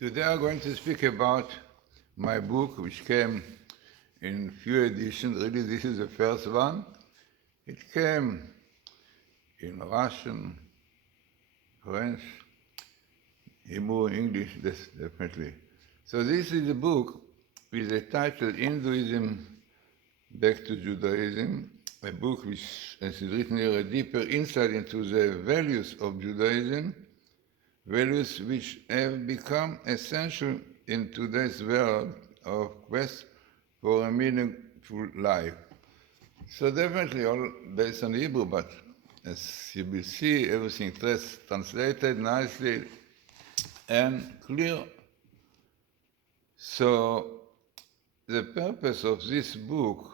Today I'm going to speak about my book, which came in few editions. Really, this is the first one. It came in Russian, French, Hebrew, English, definitely. So this is a book with the title Hinduism Back to Judaism, a book which is written here a deeper insight into the values of Judaism, values which have become essential in today's world of quest for a meaningful life. So definitely all based on Hebrew, but as you will see, everything translated nicely and clear. So the purpose of this book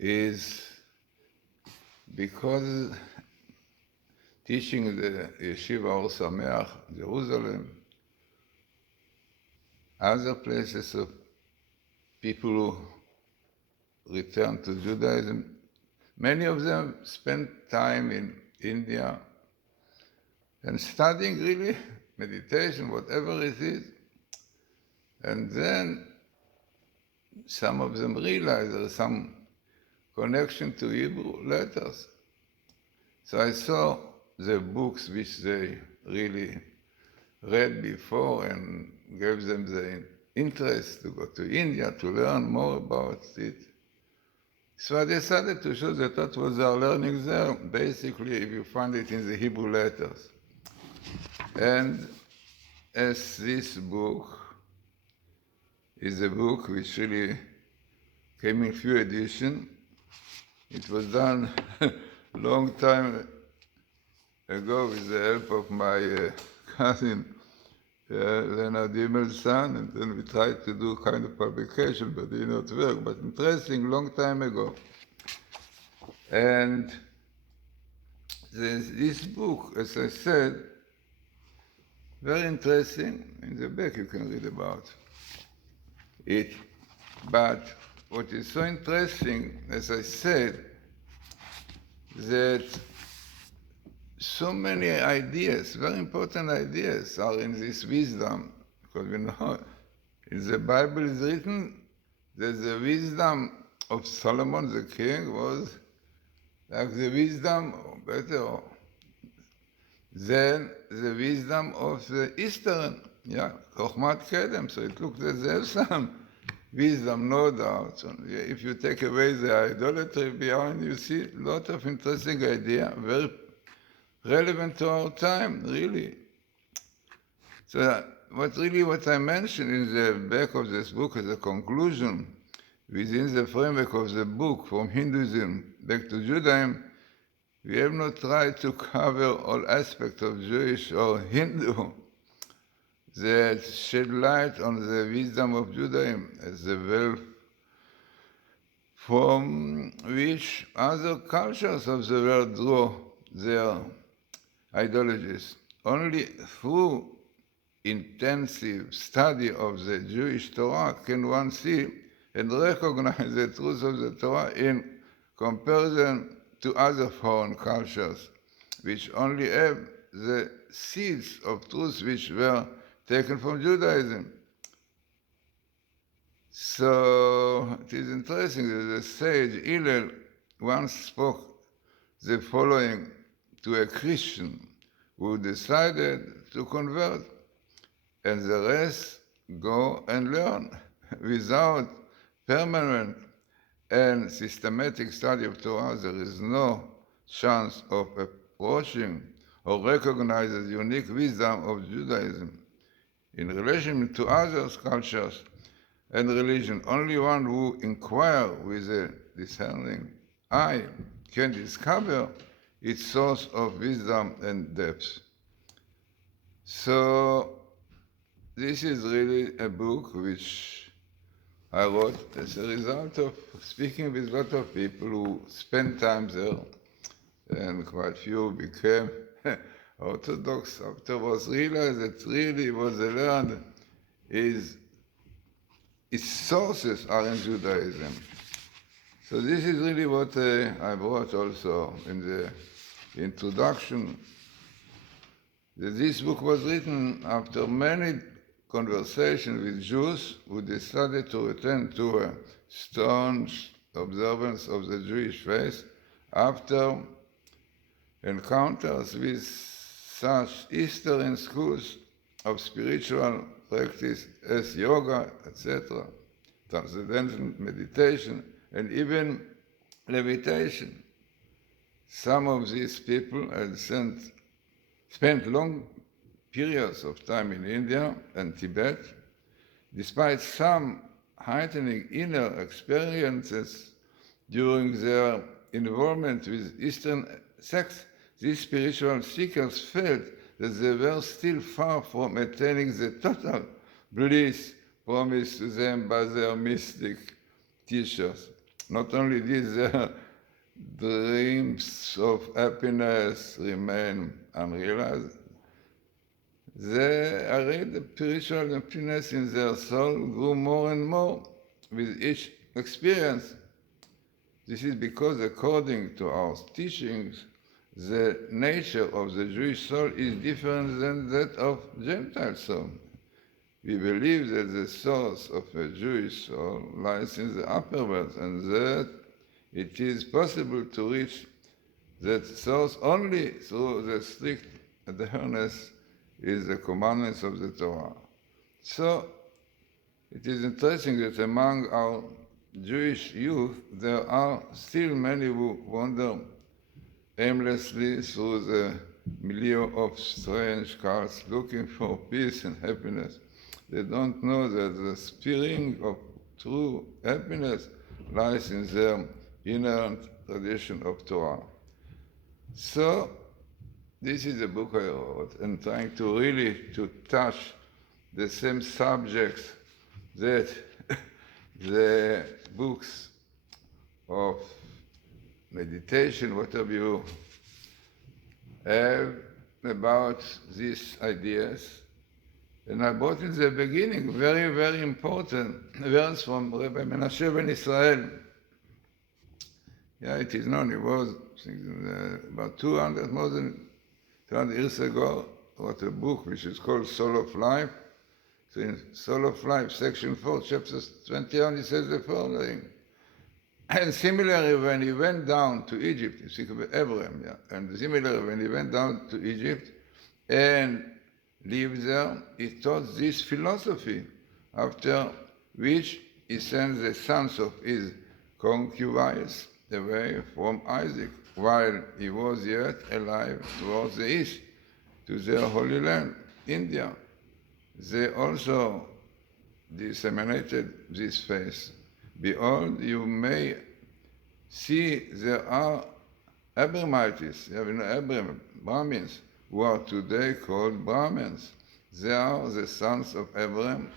is because teaching the Yeshiva Or Sameach, Jerusalem, other places of people who return to Judaism, many of them spend time in India and studying really meditation, whatever it is. And then some of them realize there is some connection to Hebrew letters. So I saw the books which they really read before and gave them the interest to go to India to learn more about it. So I decided to show that what was our learning there, basically, if you find it in the Hebrew letters. And as this book is a book which really came in few editions, it was done long time ago with the help of my cousin, Leonard Dimmel's son, and then we tried to do kind of publication, but it did not work. But interesting, long time ago. And this book, as I said, very interesting. In the back you can read about it. But what is so interesting, as I said, that so many ideas, very important ideas, are in this wisdom. Because we know in the Bible is written that the wisdom of Solomon the king was like the wisdom, or better, than the wisdom of the Eastern, Chochmat Kedem. So it looks as there's some wisdom, no doubt. So if you take away the idolatry behind, you see a lot of interesting ideas, very relevant to our time, really. So what I mentioned in the back of this book as a conclusion, within the framework of the book, From Hinduism Back to Judaism, we have not tried to cover all aspects of Jewish or Hindu that shed light on the wisdom of Judaism as the wealth from which other cultures of the world draw their ideologies. Only through intensive study of the Jewish Torah can one see and recognize the truth of the Torah in comparison to other foreign cultures, which only have the seeds of truth which were taken from Judaism. So it is interesting that the sage Hillel once spoke the following to a Christian who decided to convert, and the rest go and learn. Without permanent and systematic study of Torah, there is no chance of approaching or recognizing the unique wisdom of Judaism. In relation to other cultures and religion, only one who inquires with a discerning eye can discover its source of wisdom and depth. So this is really a book which I wrote as a result of speaking with a lot of people who spent time there, and quite few became Orthodox afterwards, realized that really what they learned is its sources are in Judaism. So this is really what I brought also in the introduction. This book was written after many conversation with Jews who decided to return to a staunch observance of the Jewish faith after encounters with such Eastern schools of spiritual practice as yoga, etc., transcendental meditation, and even levitation. Some of these people had spent long periods of time in India and Tibet. Despite some heightening inner experiences during their involvement with Eastern sects, these spiritual seekers felt that they were still far from attaining the total bliss promised to them by their mystic teachers. Not only did their dreams of happiness remain unrealized, the arrayed spiritual emptiness in their soul grew more and more with each experience. This is because, according to our teachings, the nature of the Jewish soul is different than that of Gentile soul. We believe that the source of a Jewish soul lies in the upper world, and that it is possible to reach that source only through the strict adherence in the commandments of the Torah. So, it is interesting that among our Jewish youth, there are still many who wander aimlessly through the milieu of strange cults looking for peace and happiness. They don't know that the spring of true happiness lies in their inherent tradition of Torah. So, this is a book I wrote, and trying to really to touch the same subjects that the books of meditation, whatever you have about these ideas. And I brought in the beginning very, very important verse from Rabbi Menashe ben Israel. Yeah, it is known. He was about 200, more than 200 years ago, wrote a book which is called Soul of Life. So in Soul of Life, section 4, chapter 21, he says the following. And similarly, when he went down to Egypt, you speak about Abraham, yeah, and similarly, when he went down to Egypt and lived there, he taught this philosophy, after which he sent the sons of his concubines away from Isaac, while he was yet alive towards the east, to their holy land, India. They also disseminated this faith. Behold, you may see there are Abrahamites, Abraham, Brahmins, who are today called Brahmins. They are the sons of Abraham,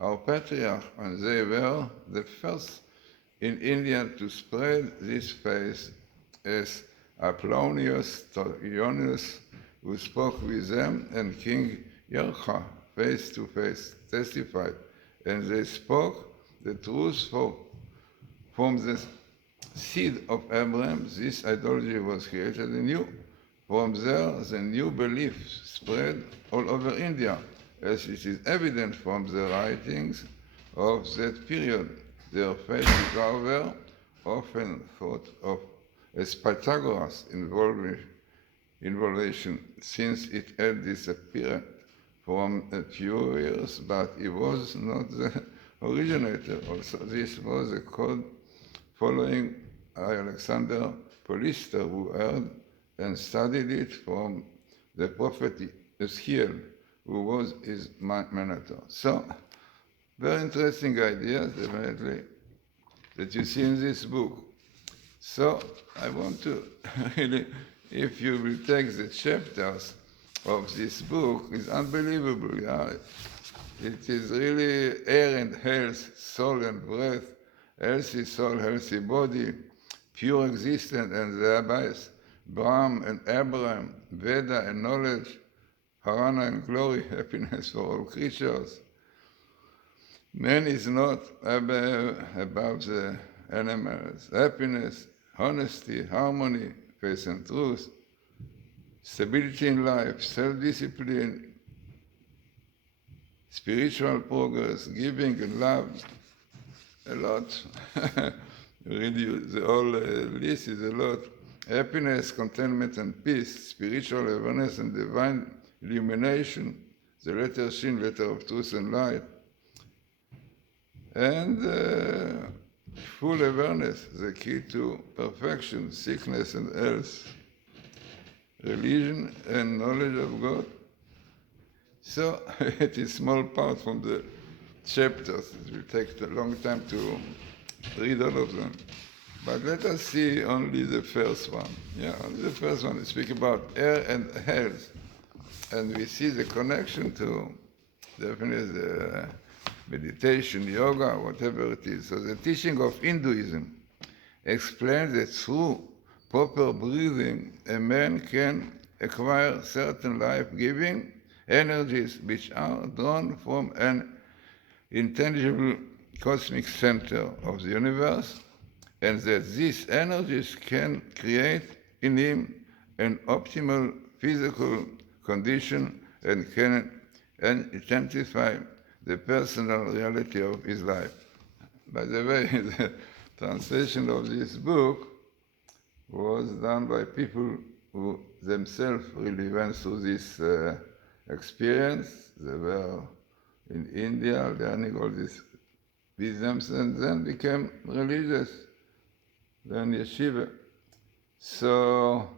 our patriarch, and they were the first in India to spread this faith, as Apollonius Torionus, who spoke with them, and King Yercha, face to face, testified. And they spoke the truth from the seed of Abraham. This idolatry was created anew. From there, the new belief spread all over India, as it is evident from the writings of that period. Their faith, however, often thought of as Pythagoras' involvement, since it had disappeared from a few years, but he was not the originator. Also, this was a code following Alexander Polyster, who heard and studied it from the prophet Ezekiel, who was his mentor. So, very interesting ideas, definitely, that you see in this book. So, I want to really, if you will take the chapters of this book, it's unbelievable. Yeah? It is really air and health, soul and breath, healthy soul, healthy body, pure existence and the abyss, Brahm and Abraham, Veda and knowledge, Harana and glory, happiness for all creatures. Man is not above the animals. Happiness, honesty, harmony, faith and truth, stability in life, self-discipline, spiritual progress, giving and love, a lot. Really, the whole list is a lot. Happiness, contentment, and peace, spiritual awareness and divine illumination, the letter Shin, letter of truth and light, and full awareness, the key to perfection, sickness and health, religion and knowledge of God. So it is small part from the chapters. It will take a long time to read all of them. But let us see only the first one. Yeah, only the first one. We speak about air and health. And we see the connection to definitely the meditation, yoga, whatever it is. So the teaching of Hinduism explains that through proper breathing, a man can acquire certain life-giving energies which are drawn from an intangible cosmic center of the universe, and that these energies can create in him an optimal physical condition and can intensify the personal reality of his life. By the way, the translation of this book was done by people who themselves really went through this experience. They were in India learning all these wisdoms and then became religious, then yeshiva. So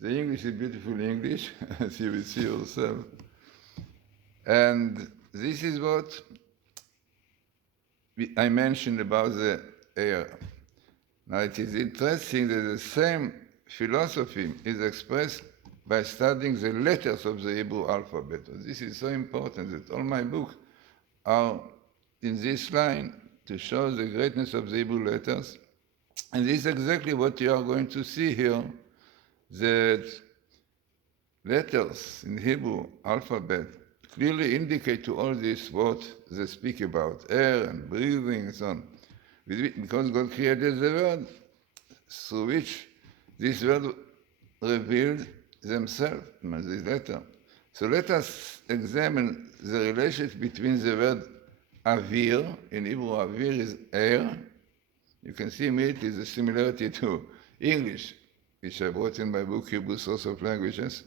the English is beautiful English, as you will see yourself. And this is what I mentioned about the air. Now it is interesting that the same philosophy is expressed by studying the letters of the Hebrew alphabet. This is so important that all my books are in this line to show the greatness of the Hebrew letters. And this is exactly what you are going to see here, that letters in Hebrew alphabet clearly indicate to all this what they speak about, air and breathing and so on. Because God created the world through which this world revealed themselves, this letter. So let us examine the relationship between the word avir, in Hebrew avir is air. You can see immediately the similarity to English, which I brought in my book, Hebrew Source of Languages.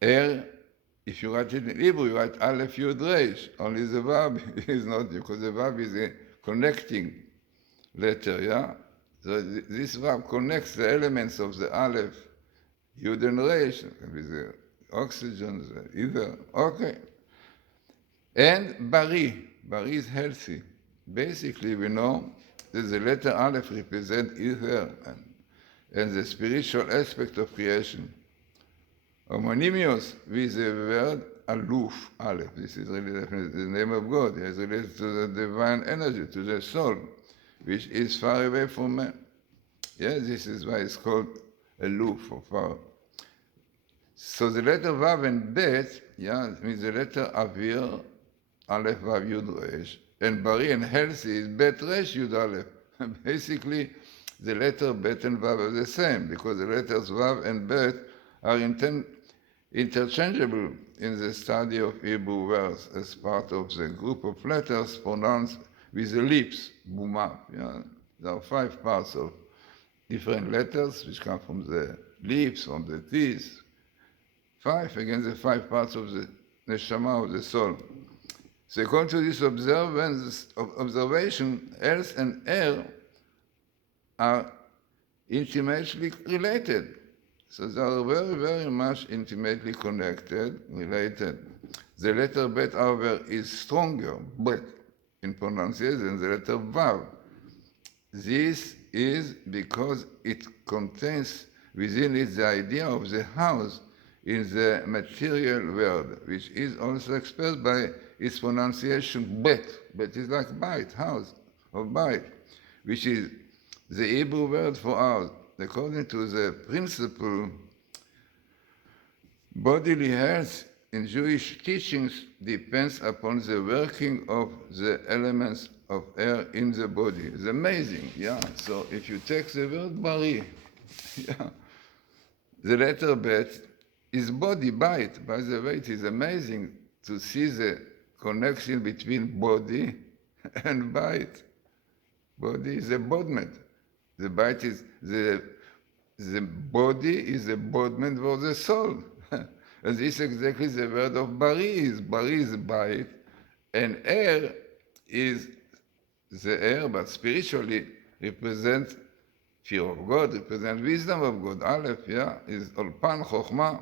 Air, if you write it in Hebrew, you write Aleph Yud Reish. Only the verb is not, because the verb is a connecting letter, yeah? So this verb connects the elements of the Aleph, Yud and Reish, with the oxygen, the ether, okay. And Bari is healthy. Basically, we know that the letter Aleph represents ether and the spiritual aspect of creation. Homonymous with the word Aluf, Aleph. This is really definitely the name of God. It is related to the divine energy, to the soul, which is far away from man. Yes, this is why it's called Aluf, or far. So the letter Vav and Bet, yeah, means the letter Avir, Aleph, Vav, Yud, Resh. And Bari and healthy is Bet, Resh, Yud, Aleph. Basically, the letter Bet and Vav are the same, because the letters Vav and Bet are interchangeable in the study of Hebrew words as part of the group of letters pronounced with the lips, bumap. Yeah? There are 5 parts of different letters which come from the lips, from the teeth. 5 against the 5 parts of the neshama, of the soul. So according to this observation, earth and air are intimately related. So they are very, very much intimately connected, related. The letter Bet, however, is stronger, Bet, in pronunciation than the letter Vav. This is because it contains within it the idea of the house in the material world, which is also expressed by its pronunciation Bet. Bet is like bait, house, or bait, which is the Hebrew word for house. According to the principle, bodily health in Jewish teachings depends upon the working of the elements of air in the body. It's amazing, yeah. So if you take the word Bari, yeah, the letter Bet is body, bite. By the way, it is amazing to see the connection between body and bite. Body is embodiment. The bite is the body is embodiment for the soul. And this is exactly the word of bari is. Bari is bite, and air is the air, but spiritually represents fear of God, represents wisdom of God. Aleph, yeah, is Olpan Chokhmah.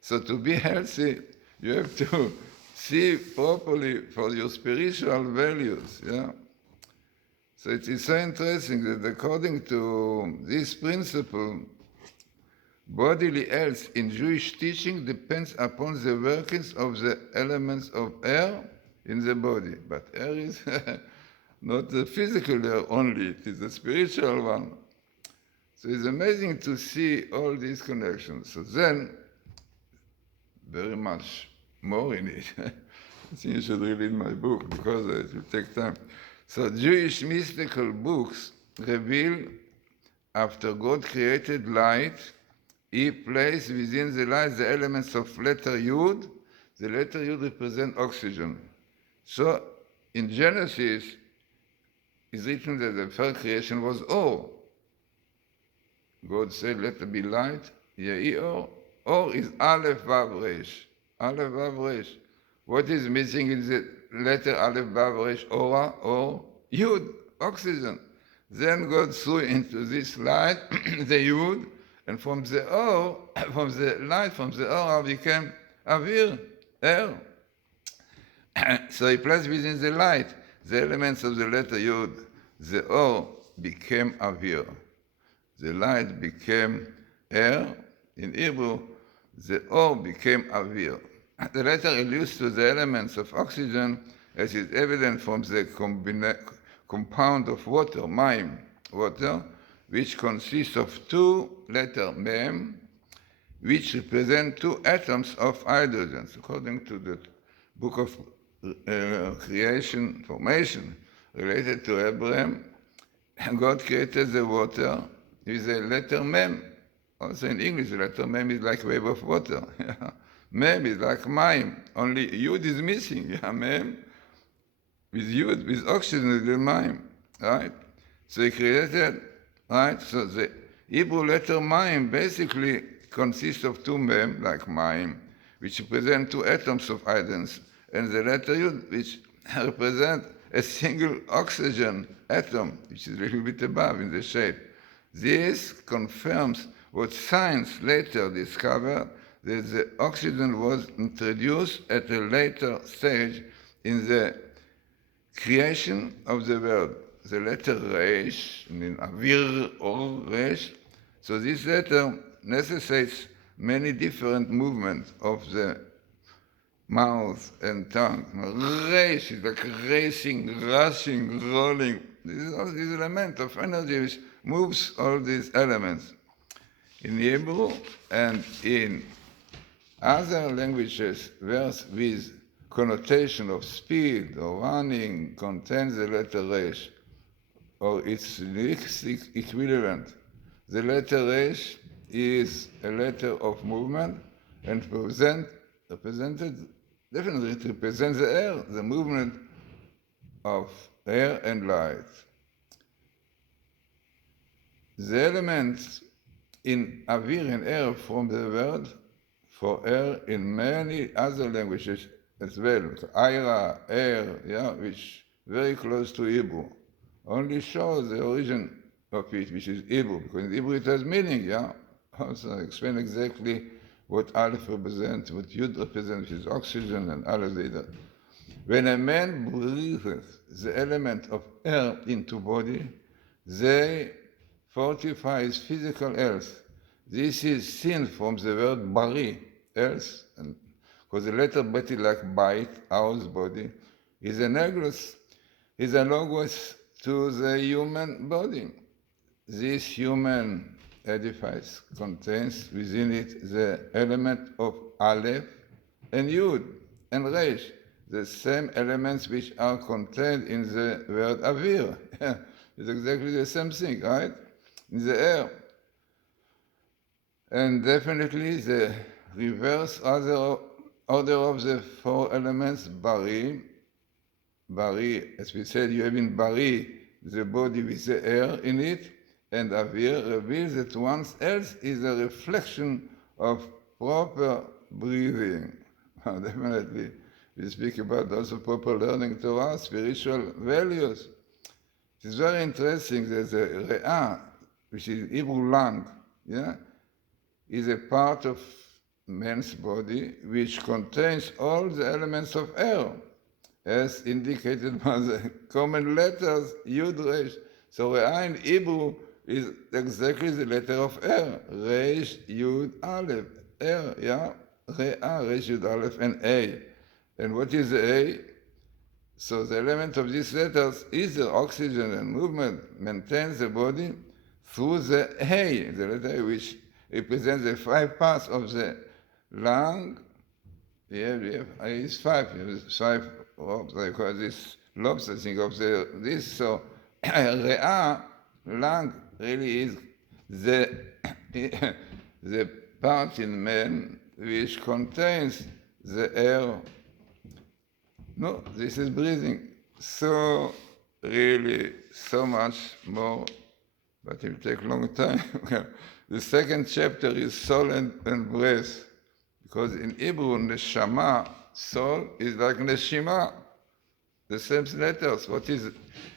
So to be healthy, you have to see properly for your spiritual values, yeah. So it is so interesting that according to this principle, bodily health in Jewish teaching depends upon the workings of the elements of air in the body. But air is not the physical air only, it is the spiritual one. So it's amazing to see all these connections. So then, very much more in it. I think you should read my book because it will take time. So Jewish mystical books reveal after God created light, He placed within the light the elements of letter Yud. The letter Yud represents oxygen. So in Genesis, it's written that the first creation was Or. God said, let there be light, Yehi Or. Or is Aleph Vav Resh. Aleph Vav Resh. What is missing in the letter Aleph Vav Resh? Ora, Or, Yud, oxygen. Then God threw into this light the Yud, and from the Or, from the light, from the Or became Avir, air. So He placed within the light the elements of the letter Yud. The Or became Avir. The light became air. In Hebrew, the Or became Avir. The letter alludes to the elements of oxygen, as is evident from the compound of water, Maim, water, which consists of two letters, Mem, which represent two atoms of hydrogen. According to the book of creation, formation, related to Abraham, God created the water with a letter Mem. Also in English, the letter Mem is like wave of water. Mem is like Maim, only Yud is missing. Yeah, Mem with Yud, with oxygen, with the Maim, right? So He created, right? So the Hebrew letter Maim basically consists of two Mem, like Maim, which represent two atoms of hydrogen, and the letter Yud, which represent a single oxygen atom, which is a little bit above in the shape. This confirms what science later discovered, that the oxygen was introduced at a later stage in the creation of the world. The letter Resh, in Avir or Resh, so this letter necessitates many different movements of the mouth and tongue. Resh is like racing, rushing, rolling. This is all this element of energy which moves all these elements. In Hebrew and in other languages, words with connotation of speed or running contains the letter Resh, or its linguistic equivalent. The letter Resh is a letter of movement and represented, definitely it represents the air, the movement of air and light. The elements in Avir and air from the word for air in many other languages as well. Aira, air, yeah, which very close to Hebrew, only shows the origin of it, which is Hebrew, because in Hebrew it has meaning, yeah. Also explain exactly what Aleph represents, what Yud represents, which is oxygen and Aleph later. When a man breathes the element of air into body, they fortify his physical health. This is seen from the word bari, health, and because the letter bet like bite, house, body, is analogous to the human body. This human edifice contains within it the element of Aleph and Yud and Resh, the same elements which are contained in the word Avir. It's exactly the same thing, right? In the air. And definitely the reverse other order of the four elements, Bari, as we said, you have in Bari the body with the air in it, and Avir reveals that once else is a reflection of proper breathing. Definitely, we speak about also proper learning Torah, spiritual values. It is very interesting that the Re'ah, which is Hebrew lung, is a part of man's body which contains all the elements of air, as indicated by the common letters Yud Resh. So Re'ah in Hebrew is exactly the letter of air, Resh Yud Aleph, air, Re'ah, Resh Yud Aleph, and A. And what is the A? So the element of these letters is the oxygen and movement, maintains the body through the A, the letter A, which represents the 5 parts of the lung. We have it's 5. It's 5 lobes. I call this lobes. I think of this. So Re'ah, lung, really is the part in man which contains the air. No, this is breathing. So really, so much more, but it will take a long time. The second chapter is soul and breath, because in Hebrew, neshama, soul is like neshima, the same letters. What is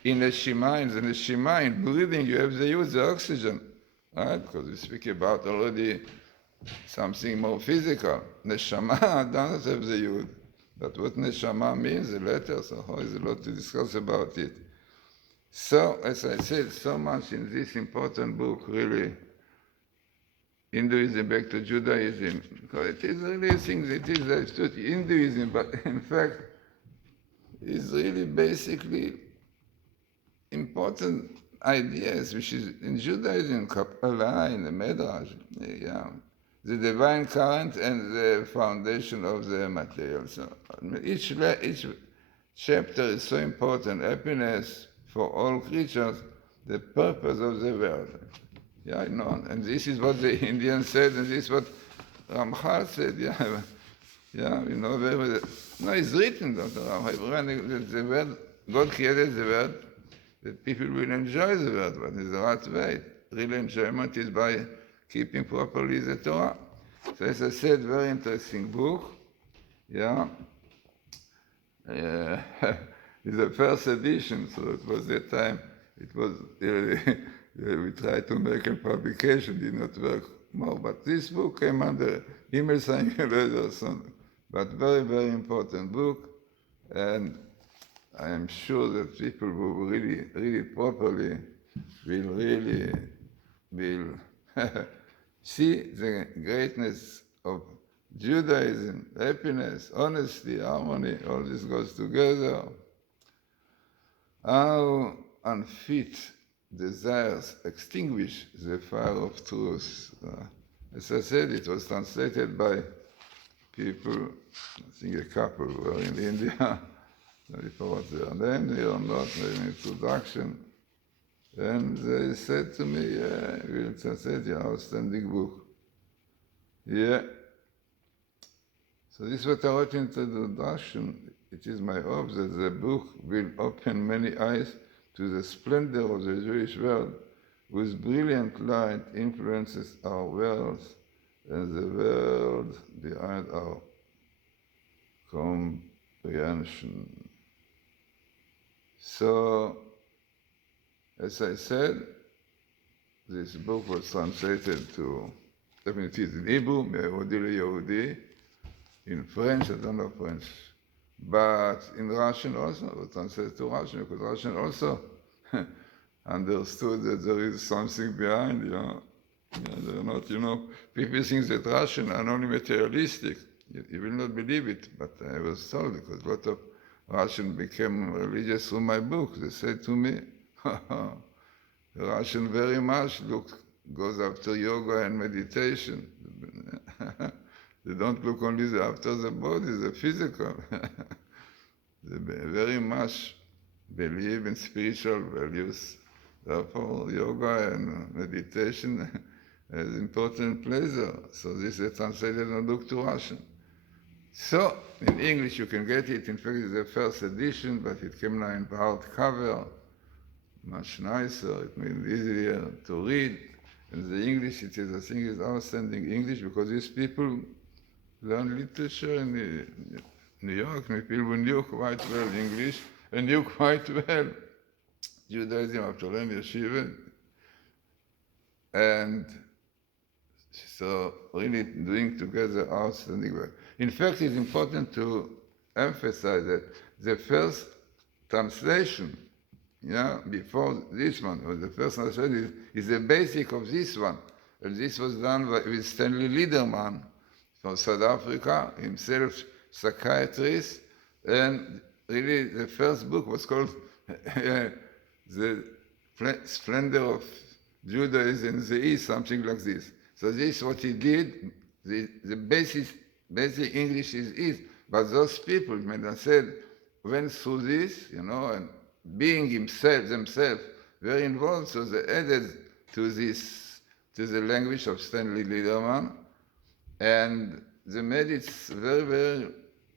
in neshima? In the neshima, in breathing, you have the oxygen, right? Because we speak about already something more physical. Neshama doesn't have the yud. But what neshama means, the letters, so there is a lot to discuss about it. So, as I said, so much in this important book, really, Hinduism back to Judaism, because it is really things, it is Hinduism, but in fact, it's really basically important ideas, which is in Judaism, Kabbalah, in the Midrash, the divine current and the foundation of the material. So each chapter is so important. Happiness for all creatures, the purpose of the world. I know. And this is what the Indians said, and this is what Ramchal said. We know very well. No, it's written, Dr. Ramchal. The word, God created the world that people will enjoy the world, but it's the right way. Real enjoyment is by keeping properly the Torah. So as I said, very interesting book. It's the first edition, so it was that time, it was, we tried to make a publication, did not work more. But this book came under Matityahu Glazerson, but very, very important book. And I am sure that people who really, really properly will see the greatness of Judaism, happiness, honesty, harmony, all this goes together. How unfit desires extinguish the fire of truth. As I said, it was translated by people, I think a couple who were in India. They wrote their name here or not, maybe an introduction. And they said to me, we'll translate your outstanding book. So this is what I wrote in the introduction. It is my hope that the book will open many eyes to the splendor of the Jewish world, whose brilliant light influences our world and the world behind our comprehension. So, as I said, this book was translated to, definitely in Hebrew, Yehudi Yehudi, in French, I don't know French, but in Russian also, it was translated to Russian, because Russian also understood that there is something behind, they're not, people think that Russian are only materialistic. You will not believe it, but I was told, because a lot of Russian became religious through my book. They said to me, the Russian very much goes after yoga and meditation. They don't look only after the body, the physical. They very much believe in spiritual values. Therefore, yoga and meditation has important pleasure. So this is translated and looked to Russian. So, in English you can get it. In fact, it's the first edition, but it came now in hardcover, much nicer. It means easier to read. And the English, it is, I think, is outstanding English, because these people learn literature in New York. People who knew quite well English and knew quite well Judaism after Rem Yeshiva. And so really doing together outstanding work. In fact, it's important to emphasize that the first translation, before this one, or the first translation is the basic of this one. And this was done with Stanley Liederman from South Africa, himself psychiatrist, and really the first book was called The Splendor of Judaism in the East, something like this. So this is what he did. The basic English is East, but those people, when I said, went through this, and being themselves very involved, so they added to the language of Stanley Liederman, and they made it very, very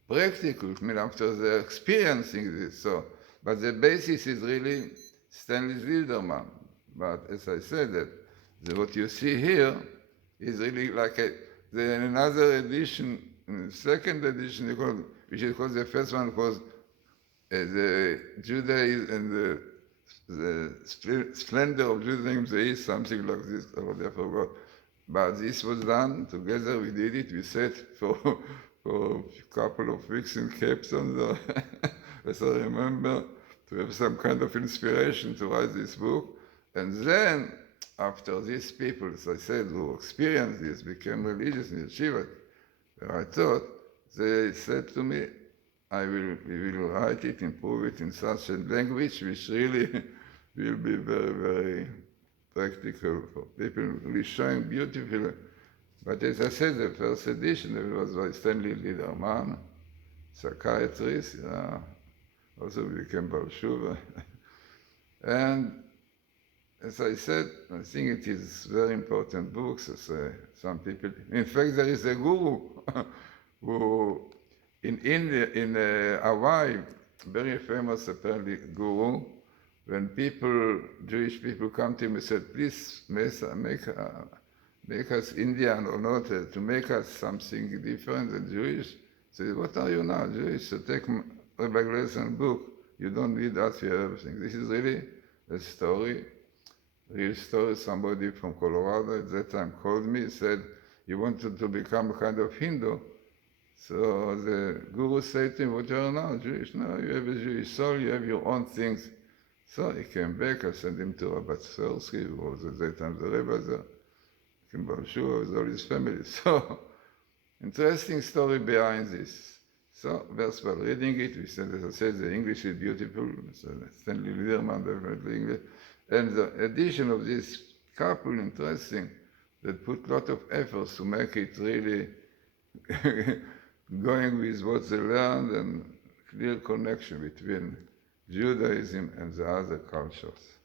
practical, after they're experiencing this. So, but the basis is really Stanley Liederman. But as I said, what you see here is really like another edition, second edition, which is called, the first one was the Judaism and the splendor of Judaism in the East, something like this, I forgot. But this was done together, we did it, we sat for a couple of weeks in Cape Town, as I remember, to have some kind of inspiration to write this book. And then, after these people, as I said, who experienced this, became religious in yeshiva, I thought, they said to me, we will write it, improve it in such a language which really will be very, very practical for people, really showing beautifully. But as I said, the first edition, it was by Stanley Liederman, psychiatrist, also became Baal Shuva. And as I said, I think it is very important books, as some people. In fact, there is a guru who, in India, in Hawaii, very famous apparently guru. When Jewish people come to him and said, please make us Indian or not, to make us something different than Jewish. He said, what are you now, Jewish? So take Rabbi Glazerson's book. You don't need us, you have everything. This is really a story. Real story. Somebody from Colorado at that time called me, said he wanted to become a kind of Hindu. So the guru said to him, what are you now, Jewish? No, you have a Jewish soul, you have your own things. So he came back, I sent him to Rabbi Tversky, who was at that time the Rebbe there, came Baal Shuva with all his family. So, interesting story behind this. So, verse by reading it, we said, as I said, the English is beautiful, so Stanley Liederman, definitely English. And the addition of this couple, interesting, that put a lot of efforts to make it really going with what they learned and clear connection between Judaism and the other cultures.